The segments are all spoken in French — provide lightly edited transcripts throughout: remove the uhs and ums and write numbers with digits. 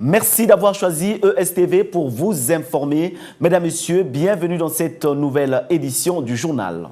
Merci d'avoir choisi ESTV pour vous informer. Mesdames, Messieurs, bienvenue dans cette nouvelle édition du journal.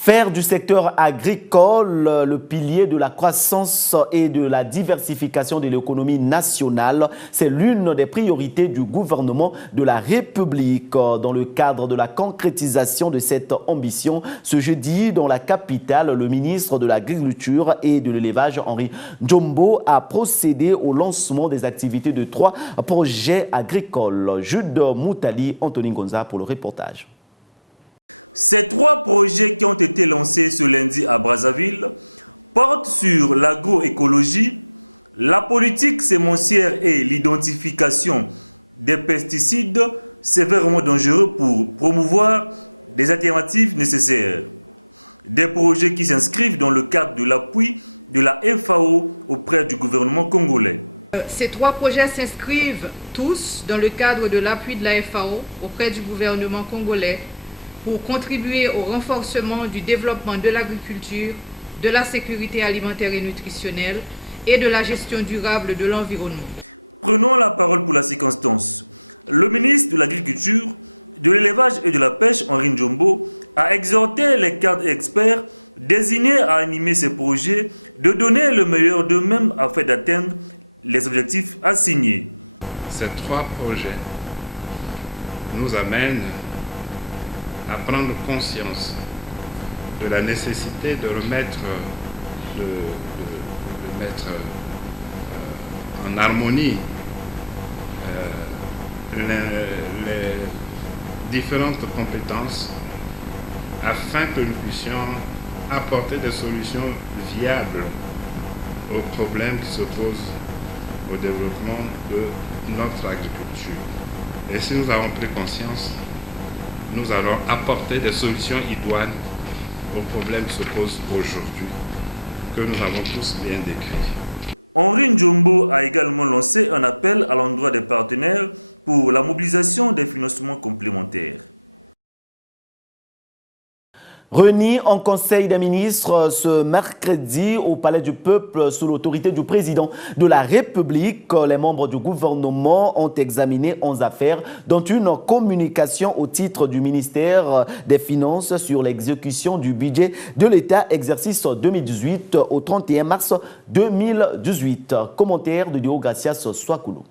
Faire du secteur agricole le pilier de la croissance et de la diversification de l'économie nationale, c'est l'une des priorités du gouvernement de la République. Dans le cadre de la concrétisation de cette ambition, ce jeudi, dans la capitale, le ministre de l'Agriculture et de l'Élevage, Henri Njombo, a procédé au lancement des activités de 3 projets agricoles. Jude Moutali, Anthony Gonza pour le reportage. Ces 3 projets qui ont été lancés ce lundi à Brazzaville portent sur l'agroécologie, la politique sémencière et l'identification des pesticides sévèrement dangereux pour promouvoir des alternatives nécessaires. Des projets qui s'inscrivent dans le cadre de l'appui de la FAO auprès du gouvernement congolais. Ces 3 projets s'inscrivent tous dans le cadre de l'appui de la FAO auprès du gouvernement congolais pour contribuer au renforcement du développement de l'agriculture, de la sécurité alimentaire et nutritionnelle et de la gestion durable de l'environnement. Prenons la parole pour la circonstance. Le ministre de l'Agriculture, de l'Élevage et de la Pêche, Henri Njombo, a exhorté les cadres et experts désignés à animer ces projets de donner le meilleur d'eux-mêmes afin d'atteindre les objectifs assignés. Ces 3 projets nous amènent à prendre conscience de la nécessité de remettre en harmonie les différentes compétences afin que nous puissions apporter des solutions viables aux problèmes qui se posent au développement de notre agriculture. Et si nous avons pris conscience, nous allons apporter des solutions idoines aux problèmes qui se posent aujourd'hui, que nous avons tous bien décrits. Henri Njombo a également lancé un appel à l'endroit des partenaires pour la mobilisation des financements complémentaires. Réunis en Conseil des ministres ce mercredi au Palais du Peuple sous l'autorité du président de la République, les membres du gouvernement ont examiné 11 affaires, dont une communication au titre du ministère des Finances sur l'exécution du budget de l'État exercice 2018 au 31 mars 2018. Commentaire de Deogracias Swakoulou.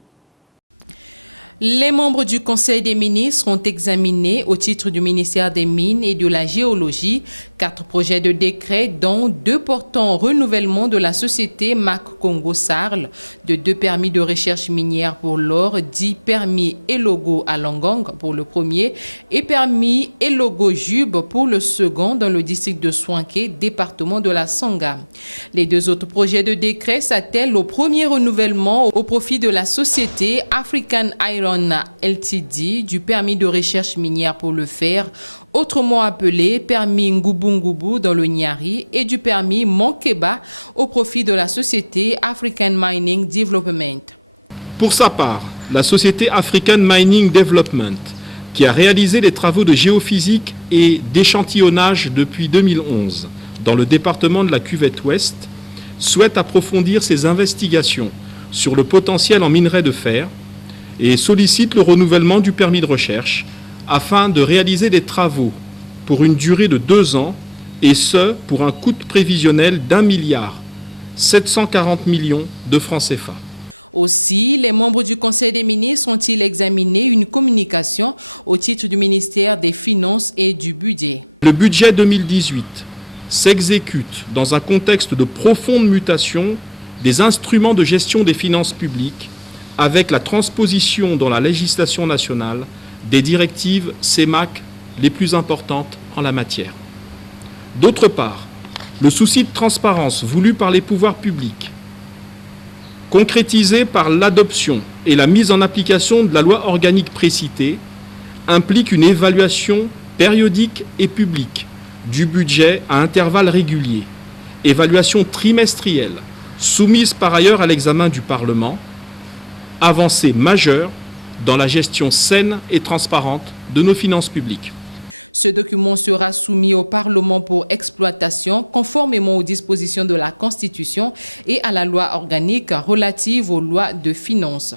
Les membres du Conseil des ministres ont examiné, au titre du ministère des Mines et de la Géologie, 4 projets de décret, dont 2 portant renouvellement de la société MAC Congo Sarl, de 2 permis de recherche minière pour l'or, 10 permis Elogo à Langong pour le premier et permis Elogo Jube pour le second dans le district de Soinké, département de la Sangha. Les 2 autres projets de décret s'attellent au premier renouvellement au profit de la société African Iron LTD du permis de recherche minière pour le fer, autrement appelé permis Ngoubou dans le Niari, et du permis Monkeba au profit de la société African Mining Development. Pour sa part, la société African Mining Development, qui a réalisé des travaux de géophysique et d'échantillonnage depuis 2011 dans le département de la Cuvette Ouest, souhaite approfondir ses investigations sur le potentiel en minerai de fer et sollicite le renouvellement du permis de recherche afin de réaliser des travaux pour une durée de 2 ans et ce, pour un coût prévisionnel d'1,740 milliard de francs CFA. Aussi, les membres du Conseil des ministres ont-ils examiné une communication au titre du ministère des Finances et du Budget. Le budget 2018 s'exécute dans un contexte de profonde mutation des instruments de gestion des finances publiques avec la transposition dans la législation nationale des directives CEMAC les plus importantes en la matière. D'autre part, le souci de transparence voulu par les pouvoirs publics, concrétisé par l'adoption et la mise en application de la loi organique précitée, implique une évaluation périodique et publique du budget à intervalles réguliers, évaluation trimestrielle, soumise par ailleurs à l'examen du Parlement, avancée majeure dans la gestion saine et transparente de nos finances publiques. Ce document sera soumis au Parlement pour exploitation conformément aux dispositions de la Constitution et à la loi organique relative aux lois de finances.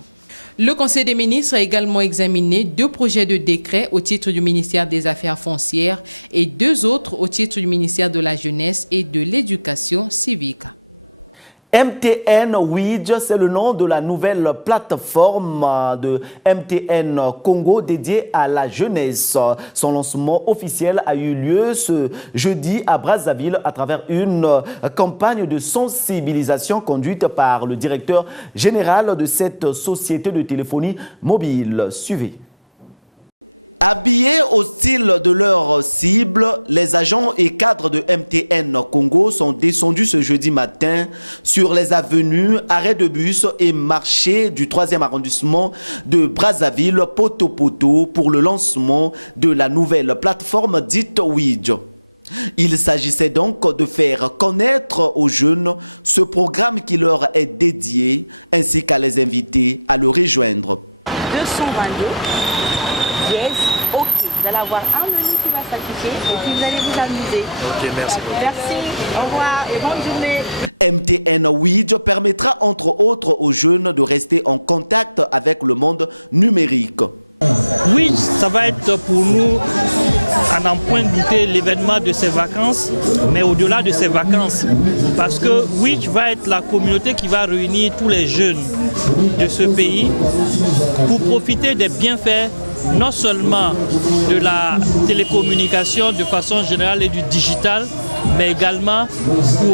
Le Conseil des ministres a également examiné 2 projets de décret au titre du ministère des Affaires foncières et 2 autres au titre du ministère de la Jeunesse et de l'Éducation civique. MTN Widge, c'est le nom de la nouvelle plateforme de MTN Congo dédiée à la jeunesse. Son lancement officiel a eu lieu ce jeudi à Brazzaville à travers une campagne de sensibilisation conduite par le directeur général de cette société de téléphonie mobile. Suivez. Habillés au style de leur cible, les agents et cadres de MTN Congo sont descendus ce jeudi matin sur les avenues, arrêts de bus et marchés du 3e arrondissement de Brazzaville, Poto-Poto, pour le lancement de la nouvelle plateforme dite Widge. Il s'agissait donc de faire connaître aux jeunes ce programme qui leur est dédié, ainsi qu'à les inviter à le rejoindre. 222. Vous allez avoir un menu qui va s'afficher et puis vous allez vous amuser. Ok, merci. Merci, au revoir et bonne journée. MTN Widge permettra entre autres aux jeunes de rester en contact avec le monde numérique. Widge, ça va être pour nous, à n'en point douter, l'événement de ces vacances, mais au-delà de ces vacances. Parce que Widge va être la communauté qui va réunir tous les jeunes de ce pays pour profiter des bienfaits non seulement de la télécommunication de façon générale et du digital, mais également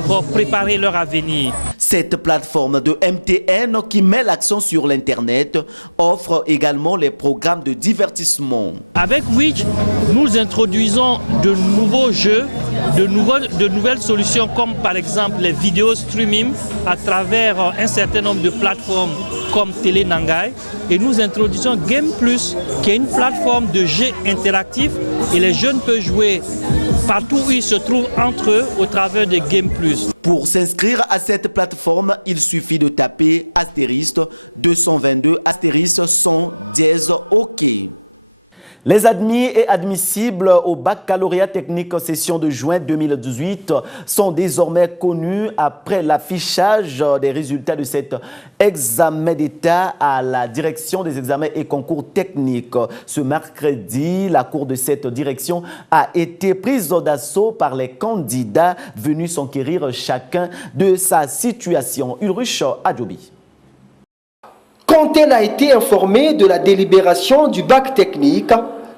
pour préparer leur avenir. Cette plateforme de MTN qui met l'accent sur l'Internet offre également les programmes de divertissement. Avec Widge, nous introduisons de nouveaux jeux, de nouvelles solutions comme par exemple les vidéos streaming à travers un certain nombre de plateformes comme Télé Nangai, et nous introduisons Game Plus qui est une plateforme de jeux interactifs et les jeunes peuvent jouer partout où ils se trouvent entre eux au travers de Game Plus. Pour s'inscrire à cette plateforme, il suffit de taper astérisque 222 astérisque 100 dièse OK. Les admis et admissibles au baccalauréat technique session de juin 2018 sont désormais connus après l'affichage des résultats de cet examen d'État à la direction des examens et concours techniques. Ce mercredi, la cour de cette direction a été prise d'assaut par les candidats venus s'enquérir chacun de sa situation. Ulrich Adjobi. Quand elle a été informée de la délibération du bac technique,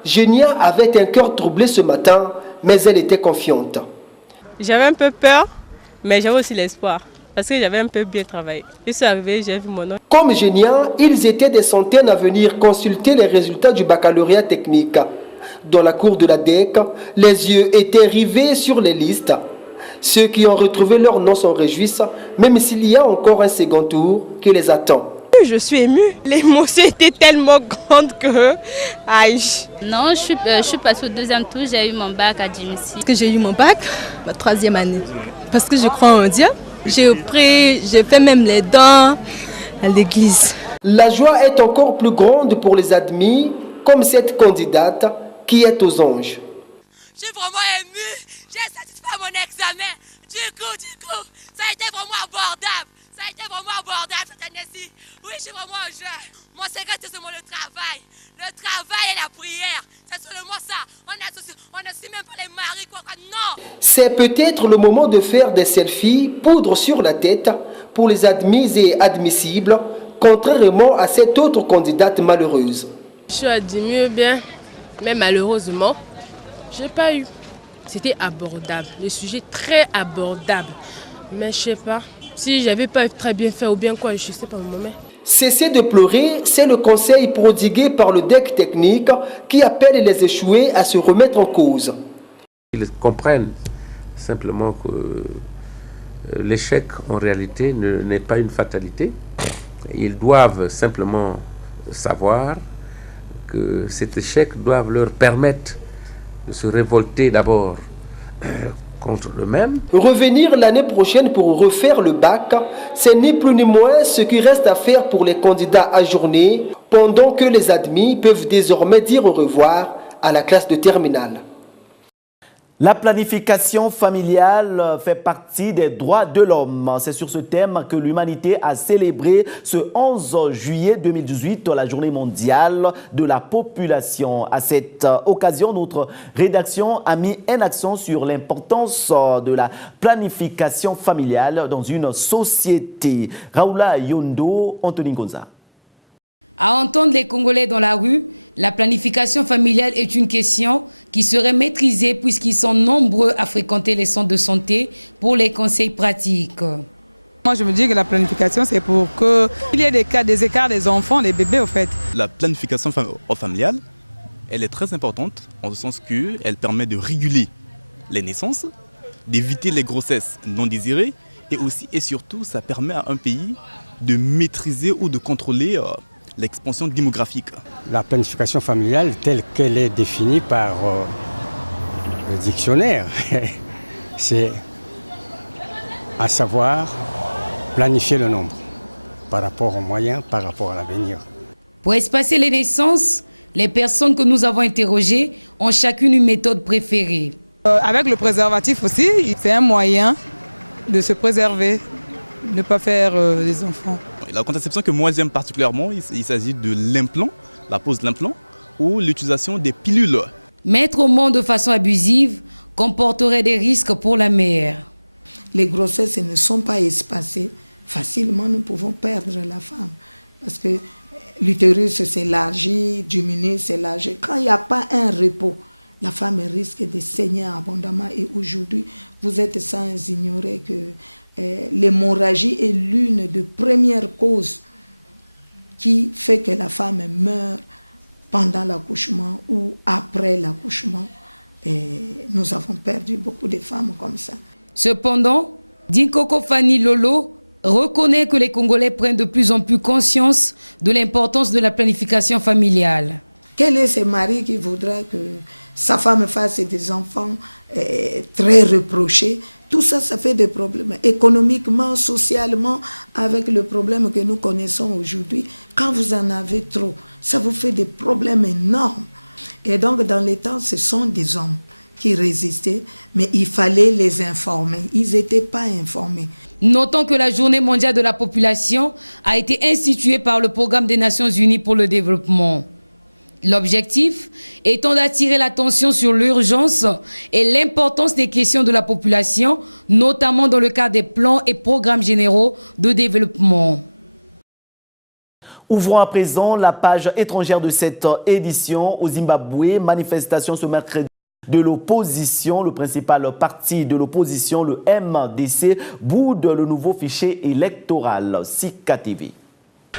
Genia avait un cœur troublé ce matin, mais elle était confiante. J'avais un peu peur, mais j'avais aussi l'espoir, parce que j'avais un peu bien travaillé. Je suis arrivée, j'ai vu mon nom. Comme Genia, ils étaient des centaines à venir consulter les résultats du baccalauréat technique. Dans la cour de la DEC, les yeux étaient rivés sur les listes. Ceux qui ont retrouvé leur nom s'en réjouissent, même s'il y a encore un second tour qui les attend. Je suis émue. L'émotion était tellement grande que... Aïe. Non, je suis passée au 2e tour, j'ai eu mon bac à Djimsi. Parce que j'ai eu mon bac, ma 3e année. Parce que je crois en Dieu. J'ai prié, j'ai fait même les dons à l'église. La joie est encore plus grande pour les admis, comme cette candidate qui est aux anges. Je suis vraiment émue. J'ai satisfait mon examen. Du coup, ça a été vraiment abordable. Ça a été vraiment abordable cette année-ci. Oui, je suis vraiment un jeune. Mon secret, c'est seulement le travail. Le travail et la prière. C'est seulement ça. On ne suit même pas les maris, quoi. Non. C'est peut-être le moment de faire des selfies, poudre sur la tête, pour les admis et admissibles, contrairement à cette autre candidate malheureuse. Je suis admis bien, mais malheureusement, je n'ai pas eu. C'était abordable. Le sujet très abordable. Mais je ne sais pas. Si j'avais pas très bien fait ou bien quoi, je ne sais pas moi-même. Cessez de pleurer, c'est le conseil prodigué par le DEC technique qui appelle les échoués à se remettre en cause. Ils comprennent simplement que l'échec en réalité n'est pas une fatalité. Ils doivent simplement savoir que cet échec doit leur permettre de se révolter d'abord contre eux-mêmes. Revenir l'année prochaine pour refaire le bac, c'est ni plus ni moins ce qui reste à faire pour les candidats ajournés, pendant que les admis peuvent désormais dire au revoir à la classe de terminale. La planification familiale fait partie des droits de l'homme. C'est sur ce thème que l'humanité a célébré ce 11 juillet 2018 la journée mondiale de la population. À cette occasion, notre rédaction a mis un accent sur l'importance de la planification familiale dans une société. Raoula Yondo, Anthony Gonza. À entendre les Congolais dans la rue, la planification familiale est une question qui serait maîtrisée puisqu'ils sont nombreux à fréquenter les centres de santé pour les conseils pratiques. Moi, je me dis que la planification, c'est pour qu'il y ait des écarts des enfants, des bébés, au fait. La planification familiale, elle est très importante en ce sens qu'elle permet de réguler les naissances, d'éviter les grossesses non désirées et aussi et surtout, ça permet à un pays de maîtriser ou de contrôler l'expansion démographique. La planification familiale telle qu'elle est définie par le dictionnaire, c'est à savoir planifier le nombre par rapport aux moyens, par rapport à l'avenir. Pour espacer les naissances, les personnes que nous avons interrogées ont chacune une méthode préférée. Avec le préservatif aussi, c'est un moyen de se préserver, de ne pas faire des enfants. La contraception que moi j'aime particulièrement, il s'agit de l'implant, la pose de l'implant ou l'utilisation des pilules. Mettre au monde de façon abusive comporterait des risques pour la mère. Les grossesses ne sont pas espacées. Facilement, nous pouvons perdre la femme parce que l'utérus s'élargit, diminue, s'élargit. Quand il n'y a pas un repos, la femme risque de saigner abondamment. Et aujourd'hui, vous êtes sans ignorer que l'hémorragie est l'une des premières causes qui fait que la femme meurt pendant l'accouchement ou après l'accouchement. Nous avons perdu beaucoup de femmes comme ça. Cependant, Dinkoko Fanny Lolo reconnaît que les Congolais prennent de plus en plus conscience de l'importance de la planification familiale. Quel est ce mari qui voudra que sa femme fasse des enfants très reprochés? Tout ça, ça fait des problèmes économiquement, socialement, avec le problème que nous connaissons aujourd'hui. Quand vous en avez trop, ça vous fait des problèmes énormes. Et donc, dans les temps, ce sont des hommes qui résistaient, mais il fallait les informer. Ils n'étaient pas informés. Notons que la Journée mondiale de la population a été instituée par le Programme des Nations Unies pour le développement. L'objectif étant d'attirer l'attention sur l'urgence et l'importance des questions de la population, notamment dans le cadre des plans et programmes généraux de développement. Ouvrons à présent la page étrangère de cette édition au Zimbabwe. Manifestation ce mercredi de l'opposition, le principal parti de l'opposition, le MDC, boude le nouveau fichier électoral. Sika TV.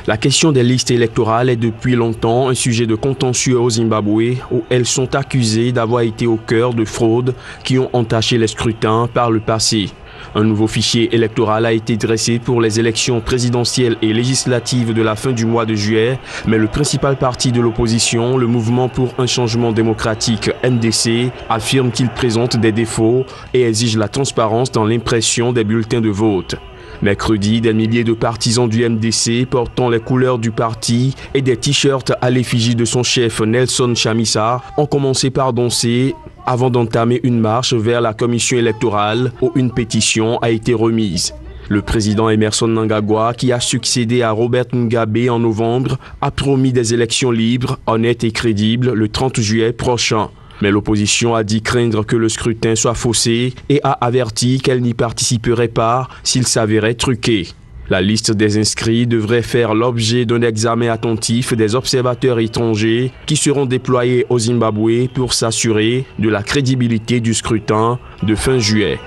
La question des listes électorales est depuis longtemps un sujet de contentieux au Zimbabwe où elles sont accusées d'avoir été au cœur de fraudes qui ont entaché les scrutins par le passé. Un nouveau fichier électoral a été dressé pour les élections présidentielles et législatives de la fin du mois de juillet, mais le principal parti de l'opposition, le Mouvement pour un changement démocratique MDC, affirme qu'il présente des défauts et exige la transparence dans l'impression des bulletins de vote. Mercredi, des milliers de partisans du MDC portant les couleurs du parti et des t-shirts à l'effigie de son chef Nelson Chamisa ont commencé par danser avant d'entamer une marche vers la commission électorale où une pétition a été remise. Le président Emerson Mnangagwa, qui a succédé à Robert Mugabe en novembre, a promis des élections libres, honnêtes et crédibles le 30 juillet prochain. Mais l'opposition a dit craindre que le scrutin soit faussé et a averti qu'elle n'y participerait pas s'il s'avérait truqué. La liste des inscrits devrait faire l'objet d'un examen attentif des observateurs étrangers qui seront déployés au Zimbabwe pour s'assurer de la crédibilité du scrutin de fin juillet.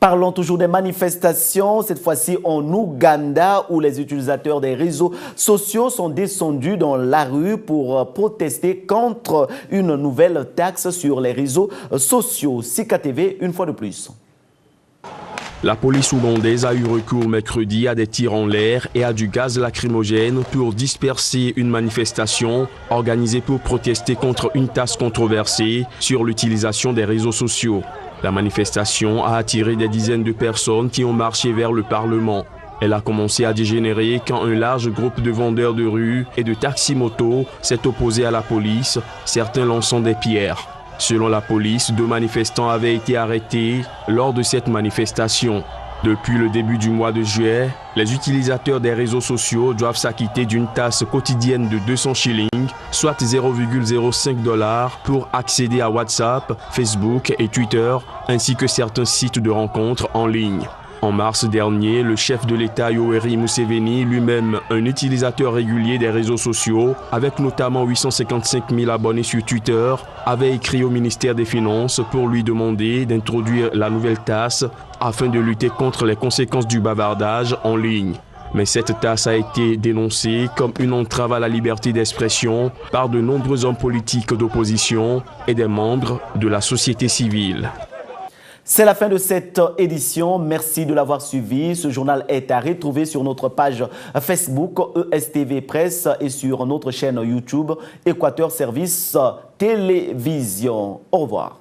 Parlons toujours des manifestations, cette fois-ci en Ouganda, où les utilisateurs des réseaux sociaux sont descendus dans la rue pour protester contre une nouvelle taxe sur les réseaux sociaux. Sika TV, une fois de plus. La police ougandaise a eu recours mercredi à des tirs en l'air et à du gaz lacrymogène pour disperser une manifestation organisée pour protester contre une taxe controversée sur l'utilisation des réseaux sociaux. La manifestation a attiré des dizaines de personnes qui ont marché vers le Parlement. Elle a commencé à dégénérer quand un large groupe de vendeurs de rue et de taxi-motos s'est opposé à la police, certains lançant des pierres. Selon la police, 2 manifestants avaient été arrêtés lors de cette manifestation. Depuis le début du mois de juillet, les utilisateurs des réseaux sociaux doivent s'acquitter d'une taxe quotidienne de 200 shillings, soit 0,05 $, pour accéder à WhatsApp, Facebook et Twitter, ainsi que certains sites de rencontres en ligne. En mars dernier, le chef de l'État Yoweri Museveni, lui-même un utilisateur régulier des réseaux sociaux, avec notamment 855 000 abonnés sur Twitter, avait écrit au ministère des Finances pour lui demander d'introduire la nouvelle taxe afin de lutter contre les conséquences du bavardage en ligne. Mais cette taxe a été dénoncée comme une entrave à la liberté d'expression par de nombreux hommes politiques d'opposition et des membres de la société civile. C'est la fin de cette édition. Merci de l'avoir suivi. Ce journal est à retrouver sur notre page Facebook ESTV Presse et sur notre chaîne YouTube Équateur Service Télévision. Au revoir.